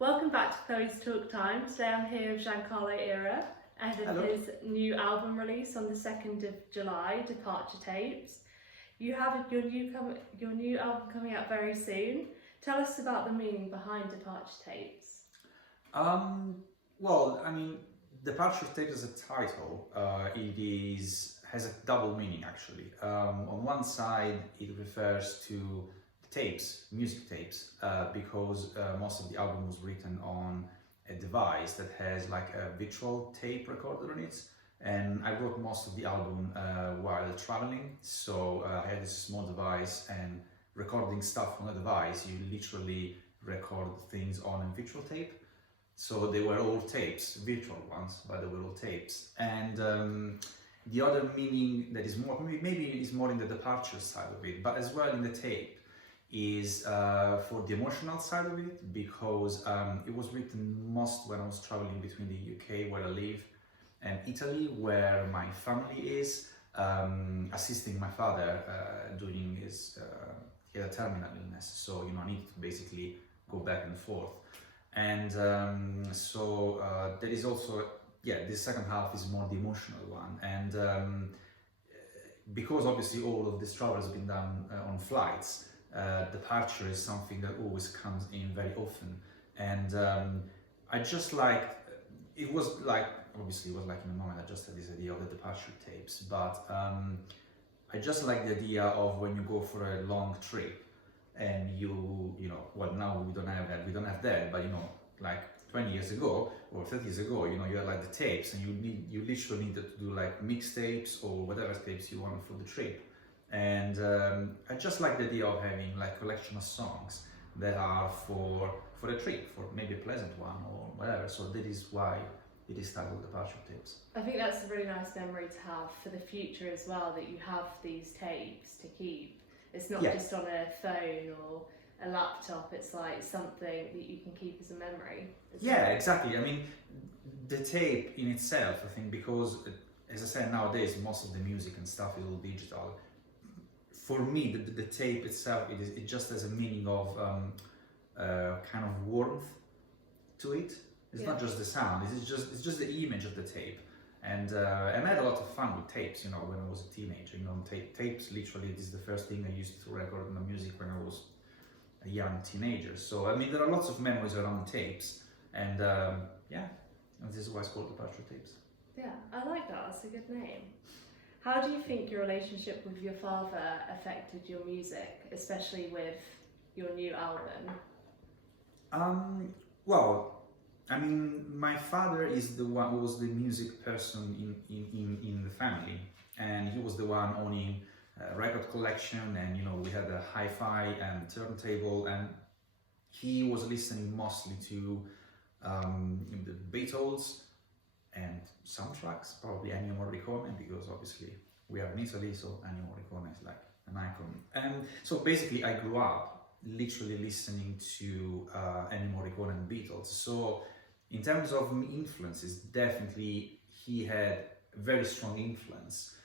Welcome back to Chloe's Talk Time. Today I'm here with Giancarlo Erra ahead of Hello. his new album release on the 2nd of July, Departure Tapes. You have your new album coming out very soon. Tell us about the meaning behind Departure Tapes. Well, Departure Tape as a title, has a double meaning actually. On one side, it refers to tapes, music tapes, because most of the album was written on a device that has like a virtual tape recorder on it. And I wrote most of the album while traveling, so I had this small device and recording stuff on the device. You literally record things on a virtual tape. So they were all tapes, virtual ones, but they were all tapes. And the other meaning that is more, maybe is more in the departure side of it, but as well in the tape, is for the emotional side of it, because it was written most when I was traveling between the UK, where I live, and Italy, where my family is, assisting my father doing his, he had a terminal illness, so I need to basically go back and forth. And so there is also, this second half is more the emotional one, and because obviously all of this travel has been done on flights, departure is something that always comes in very often, and I just liked, it was like, obviously it was like in a moment I just had this idea of the departure tapes, but I just like the idea of when you go for a long trip and well, now we don't have that, but like 20 years ago or 30 years ago, you had like the tapes, and you literally needed to do like mixtapes or whatever tapes you wanted for the trip. And I just like the idea of having like a collection of songs that are for a trip, for maybe a pleasant one or whatever. So that is why it is titled Departure Tapes. I think that's a really nice memory to have for the future as well, that you have these tapes to keep. It's not just on a phone or a laptop, it's like something that you can keep as a memory. Exactly. I mean, the tape in itself, I think, because as I said, nowadays most of the music and stuff is all digital. For me, the tape itself, it just has a meaning of kind of warmth to it. It's not just the sound; it's just the image of the tape. And I had a lot of fun with tapes, when I was a teenager. Tapes literally this is the first thing I used to record my music when I was a young teenager. So I mean, there are lots of memories around tapes, and and this is why it's called Departure Tapes. Yeah, I like that. That's a good name. How do you think your relationship with your father affected your music, especially with your new album? Well, I mean, my father is the one who was the music person in the family, and he was the one owning a record collection, and we had a hi-fi and turntable, and he was listening mostly to the Beatles and soundtracks, probably Ennio Morricone, because obviously we are in Italy, so Ennio Morricone is like an icon. And so basically I grew up literally listening to Ennio Morricone and Beatles. So in terms of influences, definitely he had a very strong influence,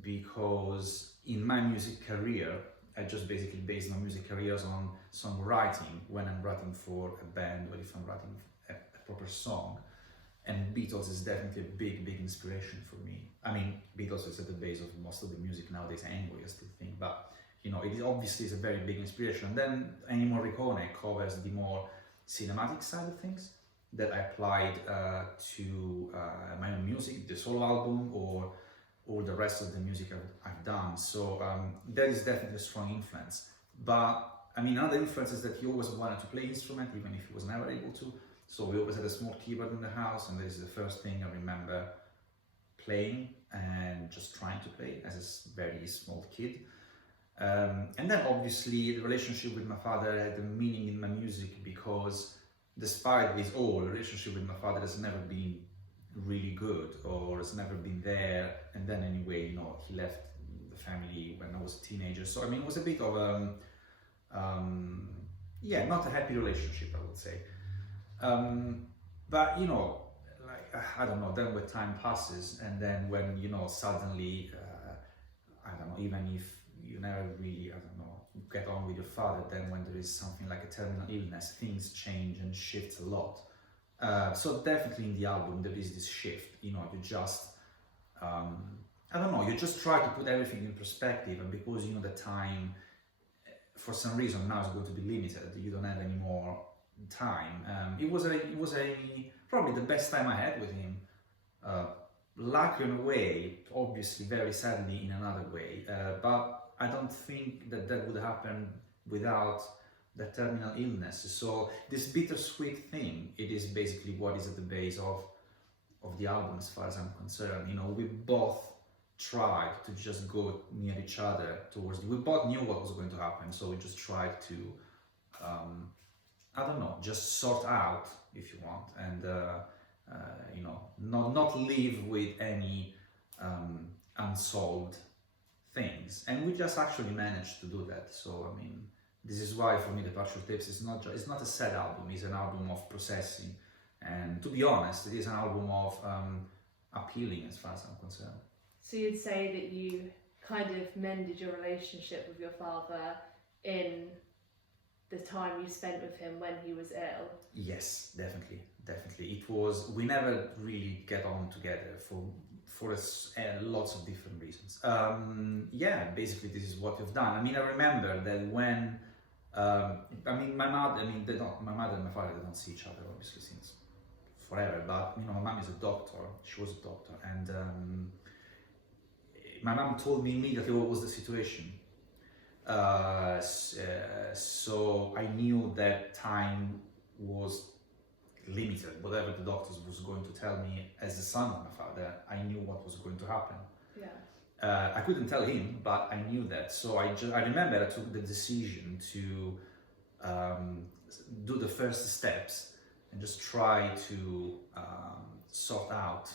because in my music career, I just basically based my music careers on songwriting when I'm writing for a band or if I'm writing a proper song. And Beatles is definitely a big inspiration for me. I mean, Beatles is at the base of most of the music nowadays anyway, I still think, but it is obviously is a very big inspiration. And then Ennio Morricone covers the more cinematic side of things that I applied to my own music, the solo album, or all the rest of the music I've done. So that is definitely a strong influence. But I mean, another influence is that he always wanted to play instrument, even if he was never able to. So we always had a small keyboard in the house, and this is the first thing I remember playing and just trying to play as a very small kid. And then obviously the relationship with my father had a meaning in my music, because despite this all, the relationship with my father has never been really good, or has never been there. And then anyway, he left the family when I was a teenager. So I mean, it was a bit of not a happy relationship, I would say. But like, I don't know, then when time passes, and then when suddenly I don't know, even if you never really, I don't know, get on with your father, then when there is something like a terminal illness, things change and shift a lot. So definitely in the album there is this shift. You know, you just I don't know, you just try to put everything in perspective, and because you know the time for some reason now is going to be limited, you don't have any more time. It was probably the best time I had with him. Lucky in a way, obviously very sadly in another way, but I don't think that that would happen without the terminal illness. So this bittersweet thing, it is basically what is at the base of the album as far as I'm concerned. You know, we both tried to just go near each other we both knew what was going to happen, so we just tried to I don't know, just sort out, if you want, and you know, not live with any unsolved things, and we just actually managed to do that. So I mean, this is why for me the Partial Tapes is it's not a sad album, it's an album of processing, and to be honest, it is an album of appealing as far as I'm concerned. So you'd say that you kind of mended your relationship with your father in the time you spent with him when he was ill? Yes, definitely. It was, we never really get on together for lots of different reasons. Yeah, basically this is what we've done. I mean, I remember that when, I mean, my mother and my father, they don't see each other obviously since forever, but you know, my mom is a doctor, she was a doctor, and my mom told me immediately what was the situation. So I knew that time was limited. Whatever the doctors was going to tell me as the son of my father, I knew what was going to happen. Yeah. I couldn't tell him, but I knew that. So I remember I took the decision to do the first steps and just try to sort out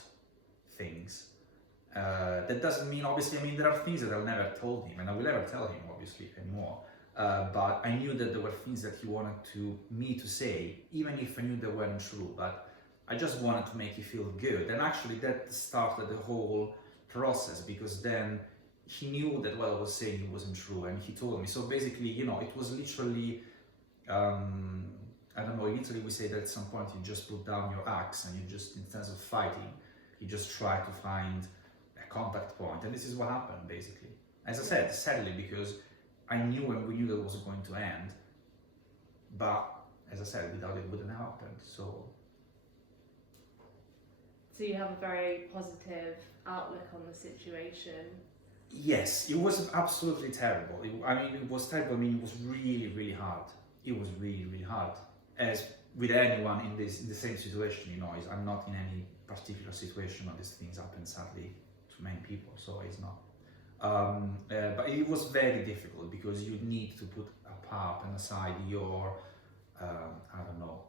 things. That doesn't mean, obviously, I mean, there are things that I've never told him, and I will never tell him, obviously, anymore. But I knew that there were things that he wanted me to say, even if I knew they weren't true. But I just wanted to make you feel good. And actually, that started the whole process, because then he knew that what I was saying wasn't true, and he told me. So basically, you know, it was literally, I don't know, in Italy we say that at some point you just put down your axe and you just, instead of fighting, you just try to find contact point, and this is what happened basically. As I said, sadly, because I knew and we knew that it was going to end, but as I said, without it wouldn't have happened. So you have a very positive outlook on the situation. yes, it was absolutely terrible. I mean, it was terrible. I mean, it was really, really hard. It was really, really hard. As with anyone in the same situation, you know, I'm not in any particular situation, but these things happen sadly to many people, so it's not. But it was very difficult because you need to put apart and aside your, I don't know,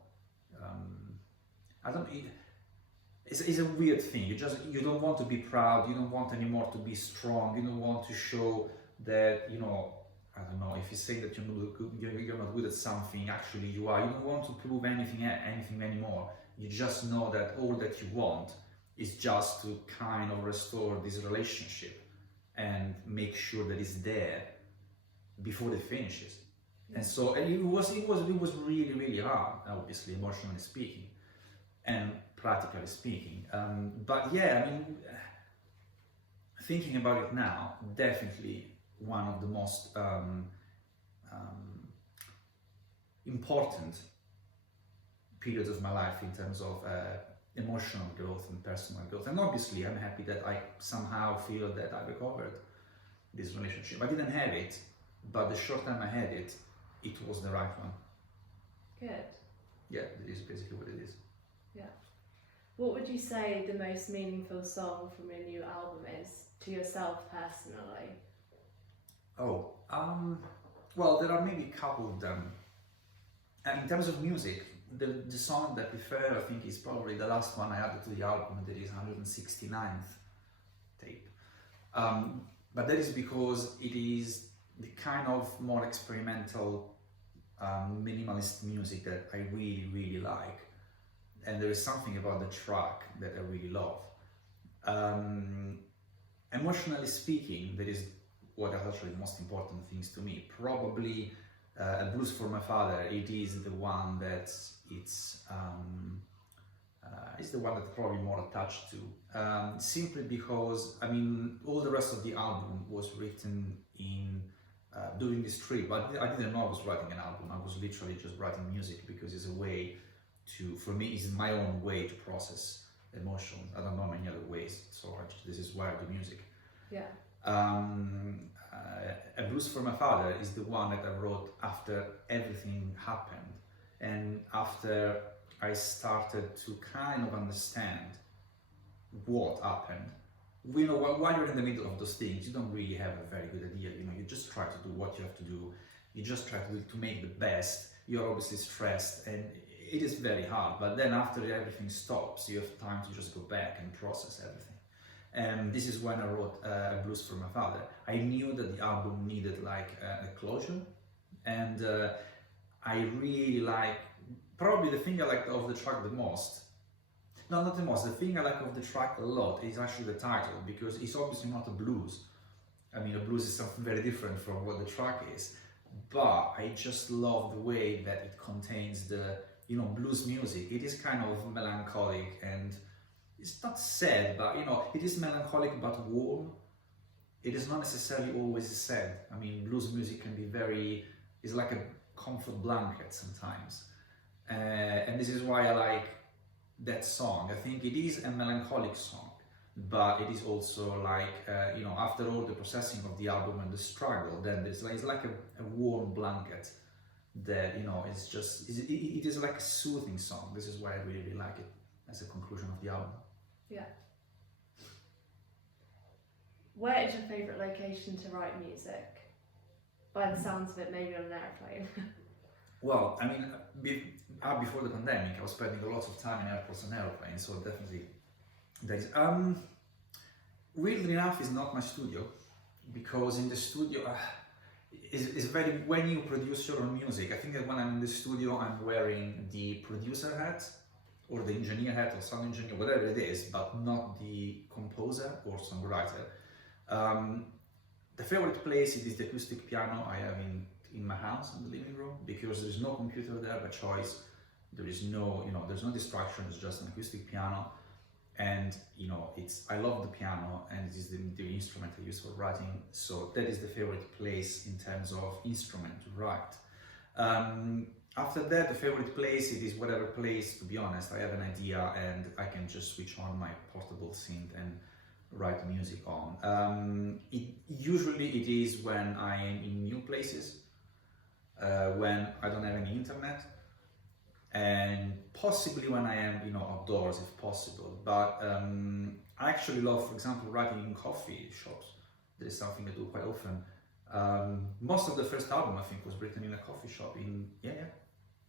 it's a weird thing. You don't want to be proud. You don't want anymore to be strong. You don't want to show that, you know, I don't know, if you say that you're not good at something, actually you are. You don't want to prove anything anymore. You just know that all that you want is just to kind of restore this relationship and make sure that it's there before it finishes. And so, and it was really, really hard, obviously, emotionally speaking and practically speaking. But yeah, I mean, thinking about it now, definitely one of the most important periods of my life in terms of emotional growth and personal growth. And obviously I'm happy that I somehow feel that I recovered this relationship. I didn't have it, but the short time I had it, it was the right one. Good. Yeah, it is basically what it is. Yeah. What would you say the most meaningful song from your new album is to yourself personally? Oh, well, there are maybe a couple of them. And in terms of music, the song that I prefer, I think, is probably the last one I added to the album. That is 169th tape. But that is because it is the kind of more experimental, minimalist music that I really, really like. And there is something about the track that I really love. Emotionally speaking, there is what are actually the most important things to me. Probably A Blues for My Father, it is the one that it's the one that probably more attached to, simply because, I mean, all the rest of the album was written in during this trip. I didn't know I was writing an album. I was literally just writing music because it's a way to, for me, it's my own way to process emotion. I don't know many other ways, so this is why I do music. Yeah. A Blues for My Father is the one that I wrote after everything happened, and after I started to kind of understand what happened. You know, while you're in the middle of those things, you don't really have a very good idea. You know, you just try to do what you have to do. You just try to make the best. You're obviously stressed, and it is very hard. But then after everything stops, you have time to just go back and process everything. And this is when I wrote A Blues for My Father. I knew that the album needed like a closure, and I really like, probably the thing I like of the track the most, no, not the most, the thing I like of the track a lot is actually the title, because it's obviously not a blues. I mean, a blues is something very different from what the track is, but I just love the way that it contains the, you know, blues music. It is kind of melancholic, and it's not sad, but, you know, it is melancholic but warm. It is not necessarily always sad. I mean, blues music can be very, it's like a comfort blanket sometimes. And this is why I like that song. I think it is a melancholic song, but it is also like, you know, after all the processing of the album and the struggle, then it's like a warm blanket that, you know, it's just, it is like a soothing song. This is why I really, really like it as a conclusion of the album. Yeah. Where is your favourite location to write music? By the sounds of it, maybe on an airplane. Well, I mean, before the pandemic, I was spending a lot of time in airports and airplanes, so definitely there is. Weirdly enough, it's not my studio, because in the studio, it's very, when you produce your own music, I think that when I'm in the studio, I'm wearing the producer hat, or the engineer hat, or sound engineer, whatever it is, but not the composer or songwriter. The favorite place, it is the acoustic piano I have in my house, in the living room, because there's no computer there by choice. There is no, you know, there's no distraction. It's just an acoustic piano, and you know, I love the piano, and it is the instrument I use for writing. So that is the favorite place in terms of instrument to write. After that, the favorite place, it is whatever place. To be honest, I have an idea, and I can just switch on my portable synth and write music on. Usually it is when I am in new places, when I don't have any internet, and possibly when I am, you know, outdoors if possible. But I actually love, for example, writing in coffee shops. That is something I do quite often. Most of the first album, I think, was written in a coffee shop in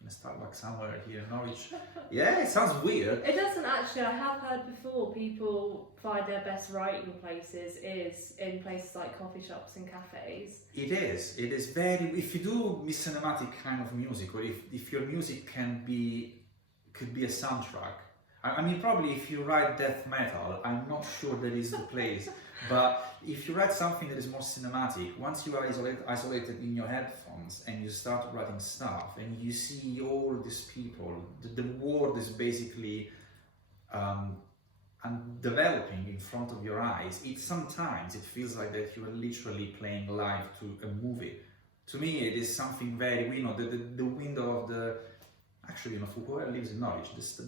a Starbucks somewhere here in Norwich. Yeah, it sounds weird. It doesn't actually. I have heard before people find their best writing places is in places like coffee shops and cafes. It is very, if you do cinematic kind of music, or if your music could be a soundtrack. I mean, probably if you write death metal, I'm not sure that is the place. But if you write something that is more cinematic, once you are isolated in your headphones and you start writing stuff and you see all these people, the world is basically developing in front of your eyes. Sometimes it feels like that you are literally playing live to a movie. To me, it is something very, you know, the window of the, actually, you know, for whoever lives in Norwich, what is it,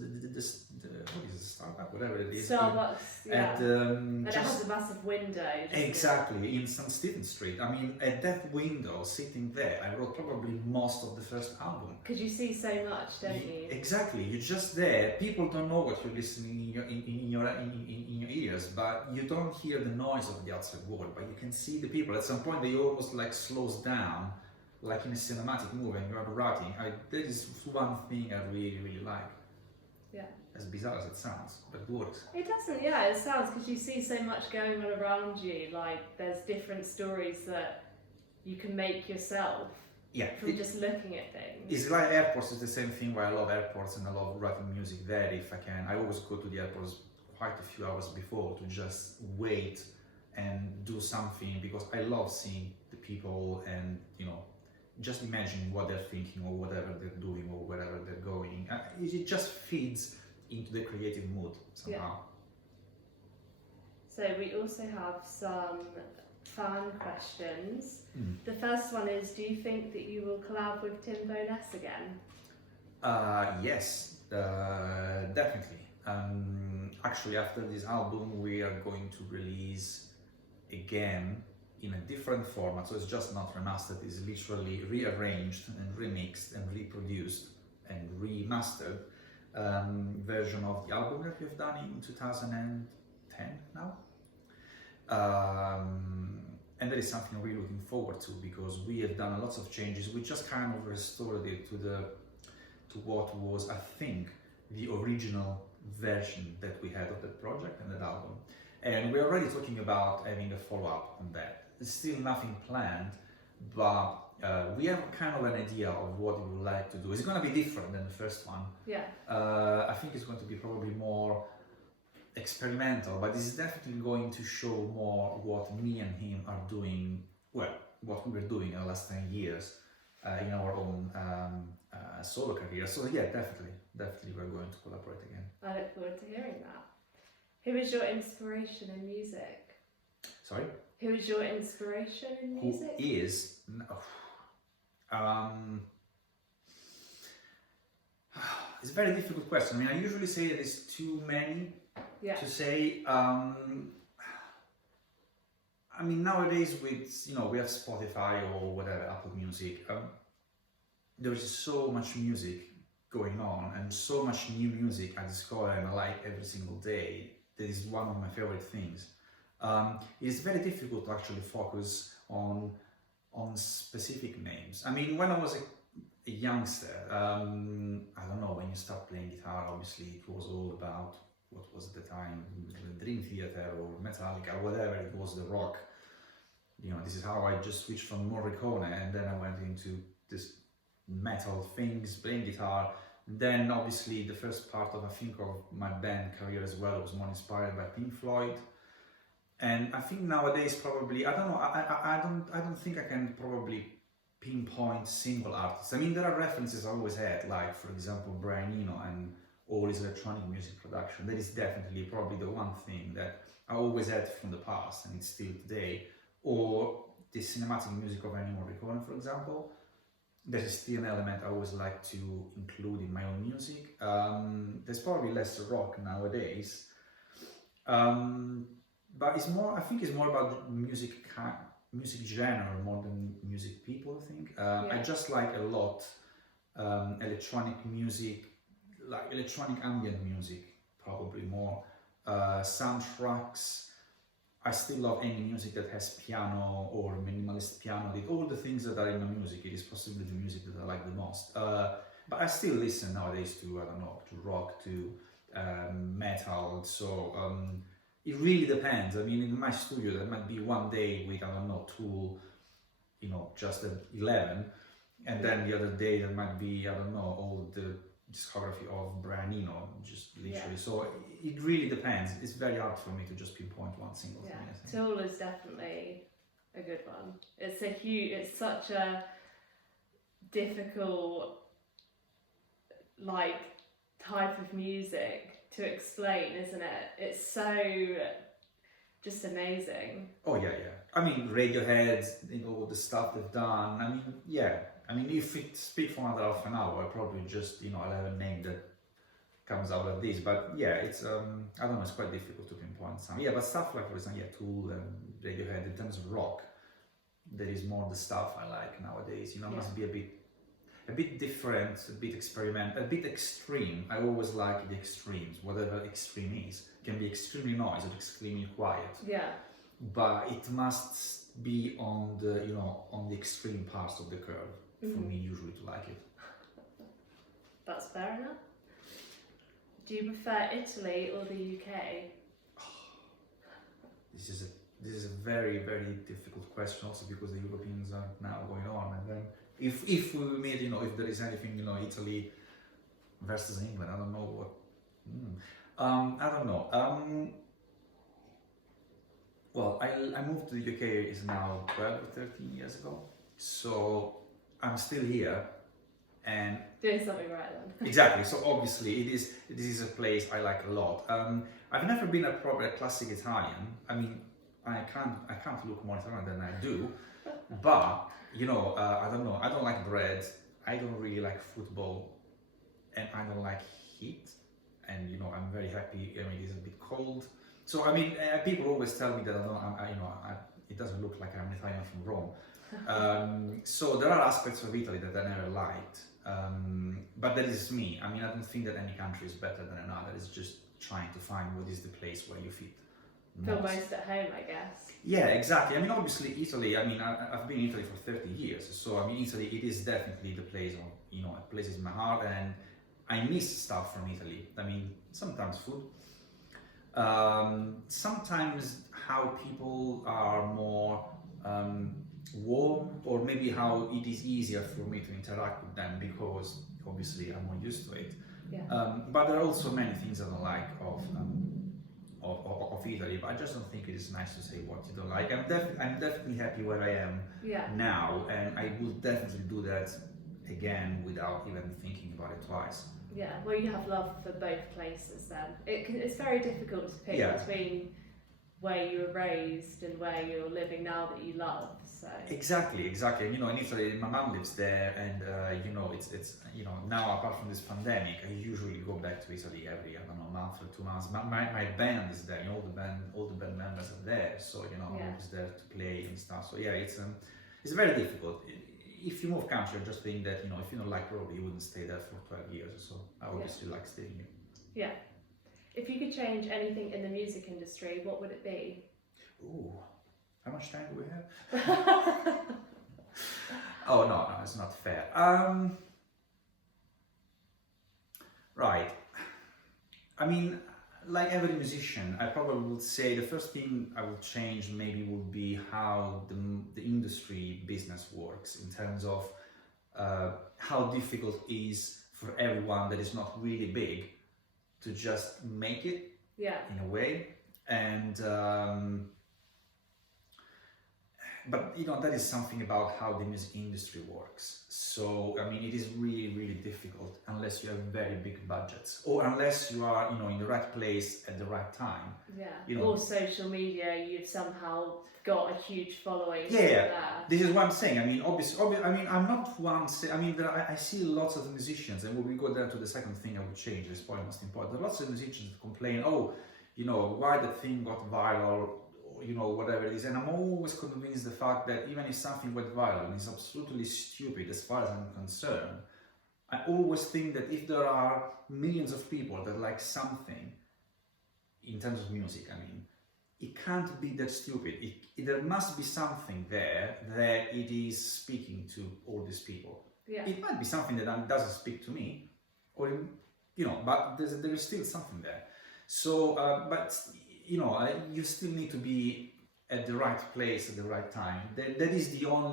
Starbucks, whatever it is. Starbucks, yeah. And it just, has a massive window. Exactly, in St. Stephen Street. I mean, at that window, sitting there, I wrote probably most of the first album. Because you see so much, don't you? Exactly, you're just there. People don't know what you're listening in your ears, but you don't hear the noise of the outside world, but you can see the people. At some point, they almost like slows down, like in a cinematic movie, and you're writing. That is one thing I really, really like. Yeah. As bizarre as it sounds, but it works. It doesn't, yeah, it sounds, because you see so much going on around you, like there's different stories that you can make yourself from just looking at things. It's like airports, it's the same thing where I love airports and I love writing music there if I can. I always go to the airports quite a few hours before to just wait and do something, because I love seeing the people and just imagining what they're thinking or whatever they're doing or wherever they're going. It just feeds into the creative mood somehow. So we also have some fan questions. The first one is, do you think that you will collab with Tim Bowness again? Yes, definitely. Actually, after this album, we are going to release again in a different format. So it's just not remastered, it's literally rearranged and remixed and reproduced and remastered version of the album that we've done in 2010 now. And that is something I'm really looking forward to, because we have done lots of changes. We just kind of restored it to what was, I think, the original version that we had of that project and that album. And we're already talking about having a follow-up on that. There's still nothing planned, but we have kind of an idea of what we would like to do. It's going to be different than the first one. Yeah. I think it's going to be probably more experimental, but it's definitely going to show more what me and him are doing, well, what we were doing in the last 10 years in our own solo career. So yeah, definitely we're going to collaborate again. I look forward to hearing that. Who is your inspiration in music? Sorry? Who is your inspiration in music? Who is? It's a very difficult question. I mean, I usually say that there's too many to say. I mean, nowadays with, we have Spotify or whatever, Apple Music, there is so much music going on and so much new music I discover and I like every single day. That is one of my favorite things. It's very difficult to actually focus on specific names. I mean, when I was a youngster, I don't know, when you start playing guitar, obviously it was all about, what was at the time, Dream Theater or Metallica, whatever it was, the rock. This is how I just switched from Morricone, and then I went into this metal things, playing guitar. Then obviously the first part of, I think, of my band career as well was more inspired by Pink Floyd. And I think nowadays probably, I don't know, I don't think I can probably pinpoint single artists. I mean, there are references I always had, like for example Brian Eno and all his electronic music production. That is definitely probably the one thing that I always had from the past, and it's still today. Or the cinematic music of Ennio Morricone, for example. That is still an element I always like to include in my own music. There's probably less rock nowadays, but it's more. I think it's more about music genre more than music people. I think I just like a lot electronic music, like electronic ambient music, probably more soundtracks. I still love any music that has piano or minimalist piano, all the things that are in my music. It is possibly the music that I like the most. But I still listen nowadays to, I don't know, to rock, to metal. So it really depends. I mean, in my studio, there might be one day with, I don't know, Tool, just at 11. And then the other day, there might be, I don't know, all the discography of Brian Eno, just literally. So it really depends. It's very hard for me to just pinpoint one single thing. I think. Tool is definitely a good one. It's such a difficult type of music to explain, isn't it? It's so just amazing. Oh yeah. I mean, Radiohead, the stuff they've done. I mean, yeah. I mean, if we speak for another half an hour, I probably just, I'll have a name that comes out of this. But yeah, it's, I don't know, it's quite difficult to pinpoint some. Yeah, but stuff like, for example, Tool and Radiohead, in terms of rock, there is more the stuff I like nowadays. Must be a bit different, a bit experimental, a bit extreme. I always like the extremes, whatever extreme is. It can be extremely noisy or extremely quiet. Yeah. But it must be on the extreme parts of the curve. For me, usually to like it. That's fair enough. Do you prefer Italy or the UK? This is a very, very difficult question, also because the Europeans are now going on, and then if we made, if there is anything, Italy versus England, I don't know what. I don't know. Well, I moved to the UK is now 12 or 13 years ago, so I'm still here, and Doing something right then. exactly. So obviously, this is a place I like a lot. I've never been a proper classic Italian. I mean, I can't look more Italian than I do, but you know, I don't know. I don't like bread. I don't really like football, and I don't like heat. And you know, I'm very happy. I mean, it's a bit cold. So I mean, people always tell me that it doesn't look like I'm Italian from Rome. So there are aspects of Italy that I never liked, but that is me. I mean, I don't think that any country is better than another. It's just trying to find what is the place where you fit Feel most. most at home, I guess. Yeah, exactly. I mean, obviously Italy. I mean, I've been in Italy for 30 years, so I mean, Italy. It is definitely the place, a place in my heart, and I miss stuff from Italy. I mean, sometimes food. Sometimes how people are more warm, or maybe how it is easier for me to interact with them because obviously I'm more used to it. Yeah. But there are also many things I don't like of Italy, but I just don't think it is nice to say what you don't like. I'm definitely happy where I am Yeah. now, and I will definitely do that again without even thinking about it twice. Yeah, well, you have love for both places then. It's very difficult to pick Yeah. between where you were raised and where you're living now that you love. So Exactly. And, you know, in Italy, my mom lives there, and you know, it's now apart from this pandemic, I usually go back to Italy every month or 2 months. My band is there, you know, all the band members are there, so you know, I'm Yeah. always there to play and stuff. So yeah, it's very difficult. If you move country, I just think that, you know, if you don't like Rome, you wouldn't stay there for 12 years or so. I obviously like staying here. yeah. If you could change anything in the music industry, what would it be? Ooh, how much time do we have? Oh no, it's not fair. Right. I mean, like every musician, I probably would say the first thing I would change maybe would be how the industry business works in terms of how difficult it is for everyone that is not really big to just make it Yeah. in a way. And but you know, that is something about how the music industry works. So I mean, it is really difficult unless you have very big budgets, or unless you are, you know, in the right place at the right time. Yeah. You know- Or social media, you've somehow got a huge following. Yeah. There. This is what I'm saying. I mean, obviously I mean, I'm not one. I mean, I see lots of musicians, and when we go there to the second thing I would change, is probably most important. There are lots of musicians that complain, oh, you know, why the thing got viral, or, you know, whatever it is. And I'm always convinced the fact that even if something went viral and is absolutely stupid as far as I'm concerned, I always think that if there are millions of people that like something, in terms of music, I mean, it can't be that stupid. There must be something there that it is speaking to all these people. Yeah. It might be something that doesn't speak to me, or, you know, but there is still something there. So, but you know, you still need to be at the right place at the right time. That is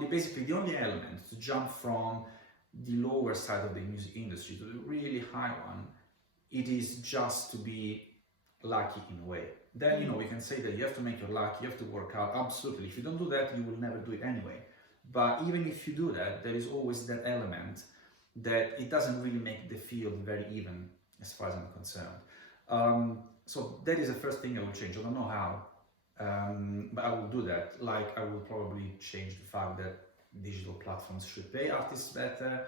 basically the only element to jump from the lower side of the music industry to the really high one. It is just to be lucky in a way. Then, you know, we can say that you have to make your luck, you have to work hard. Absolutely. If you don't do that, you will never do it anyway. But even if you do that, there is always that element that it doesn't really make the field very even as far as I'm concerned. So that is the first thing I will change. I don't know how, but I will do that. Like, I will probably change the fact that digital platforms should pay artists better,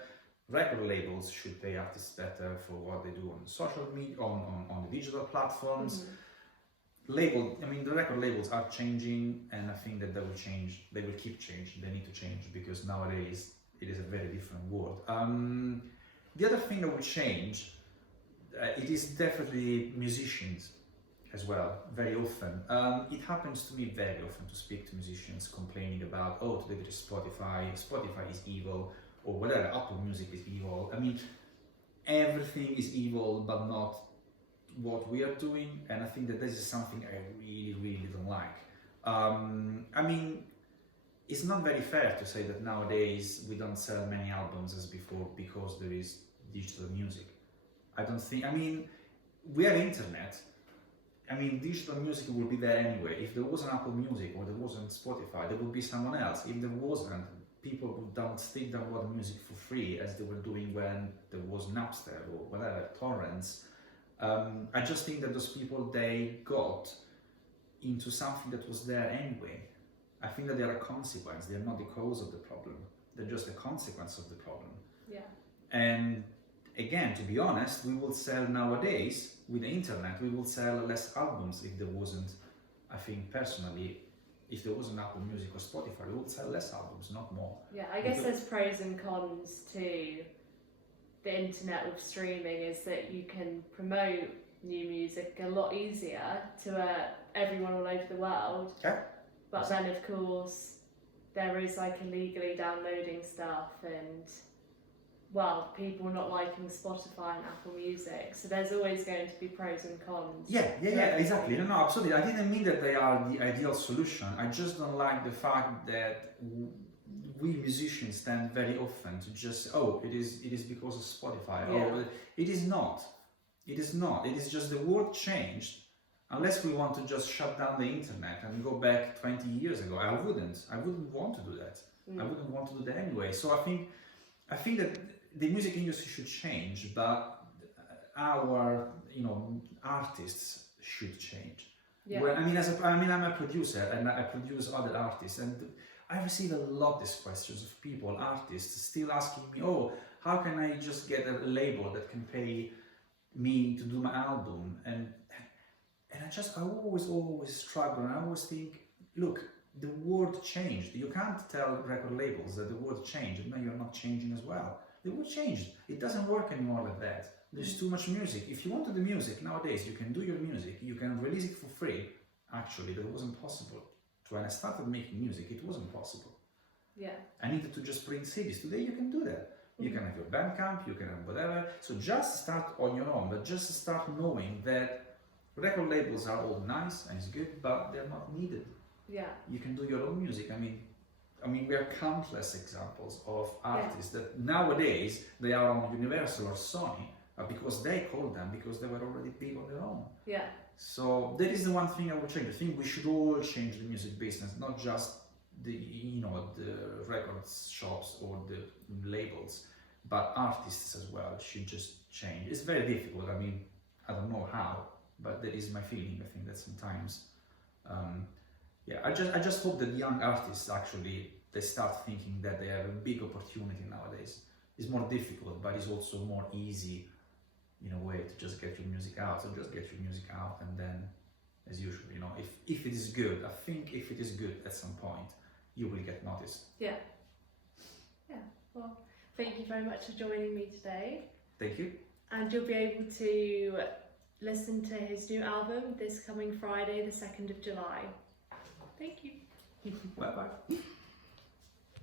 record labels should pay artists better for what they do on social media, on the digital platforms. The record labels are changing, and I think that they will change. They will keep changing. They need to change because nowadays it is a very different world. The other thing that will change, it is definitely musicians as well. Very often, it happens to me very often to speak to musicians complaining about, oh, today there is Spotify is evil, or whatever, Apple Music is evil. I mean, everything is evil, but not what we are doing, and I think that this is something I really don't like. I mean, it's not very fair to say that nowadays we don't sell many albums as before because there is digital music. I don't think, I mean, we have internet, I mean, digital music will be there anyway. If there wasn't Apple Music or there wasn't Spotify, there would be someone else. If there wasn't, people would still download music for free as they were doing when there was Napster or whatever, torrents. I just think that those people, they got into something that was there anyway. I think that they are a consequence. They are not the cause of the problem. They're just a consequence of the problem. Yeah. And again, to be honest, we will sell nowadays, with the internet, we will sell less albums if there wasn't, I think personally, if there wasn't Apple Music or Spotify, we would sell less albums, not more. Yeah, I guess there's pros and cons to the internet with streaming, is that you can promote new music a lot easier to everyone all over the world. Yeah. But then, of course, there is like illegally downloading stuff and, well, people not liking Spotify and Apple Music. So there's always going to be pros and cons. Yeah, exactly. No, absolutely. I didn't mean that they are the ideal solution. I just don't like the fact that we musicians tend very often to just, it is because of Spotify. Yeah. Oh, it is not. It is not. It is just the world changed. Unless we want to just shut down the internet and go back 20 years ago, I wouldn't want to do that. I wouldn't want to do that anyway. So I think that the music industry should change, but our artists should change. Yeah. Well, I'm a producer and I produce other artists, and I receive a lot these questions of people, artists, still asking me, how can I just get a label that can pay me to do my album? And I always struggle, and I always think, look, the world changed. You can't tell record labels that the world changed, and now you're not changing as well. The world changed. It doesn't work anymore like that. There's too much music. If you want to do music nowadays, you can do your music, you can release it for free. Actually, that wasn't possible. When I started making music, it wasn't possible. Yeah. I needed to just print CDs. Today you can do that. You can have your Bandcamp, you can have whatever. So just start on your own, but just start knowing that record labels are all nice and it's good, but they're not needed. Yeah. You can do your own music. I mean, we have countless examples of artists that nowadays they are on Universal or Sony because they called them because they were already big on their own. Yeah. So that is the one thing I would change. I think we should all change the music business, not just the record shops or the labels, but artists as well should just change. It's very difficult. I mean, I don't know how, but that is my feeling. I think that sometimes, I just hope that young artists actually they start thinking that they have a big opportunity nowadays. It's more difficult, but it's also more easy in a way to just get your music out. So just get your music out, and then, as usual, if it is good, I think if it is good at some point, you will get noticed. Yeah. Well, thank you very much for joining me today. Thank you. And you'll be able to listen to his new album this coming Friday, the 2nd of July. Thank you. Bye bye.